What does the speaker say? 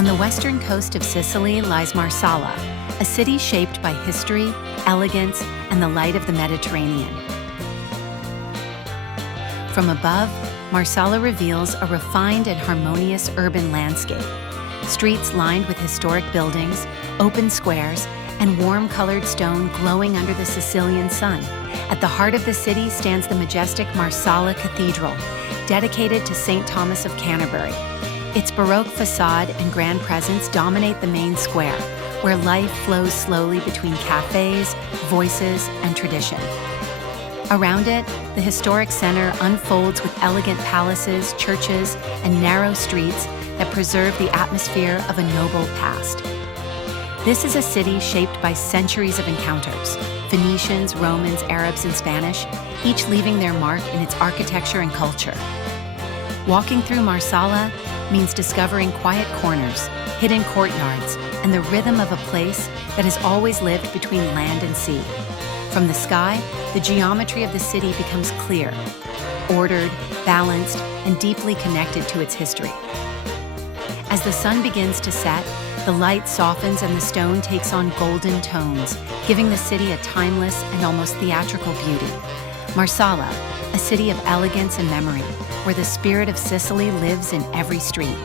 On the western coast of Sicily lies Marsala, a city shaped by history, elegance, and the light of the Mediterranean. From above, Marsala reveals a refined and harmonious urban landscape. Streets lined with historic buildings, open squares, and warm-colored stone glowing under the Sicilian sun. At the heart of the city stands the majestic Marsala Cathedral, dedicated to St. Thomas of Canterbury. Its Baroque facade and grand presence dominate the main square, where life flows slowly between cafes, voices, and tradition. Around it, the historic center unfolds with elegant palaces, churches, and narrow streets that preserve the atmosphere of a noble past. This is a city shaped by centuries of encounters: Phoenicians, Romans, Arabs, and Spanish, each leaving their mark in its architecture and culture. Walking through Marsala means discovering quiet corners, hidden courtyards, and the rhythm of a place that has always lived between land and sea. From the sky, the geometry of the city becomes clear, ordered, balanced, and deeply connected to its history. As the sun begins to set, the light softens and the stone takes on golden tones, giving the city a timeless and almost theatrical beauty. Marsala, a city of elegance and memory, where the spirit of Sicily lives in every street.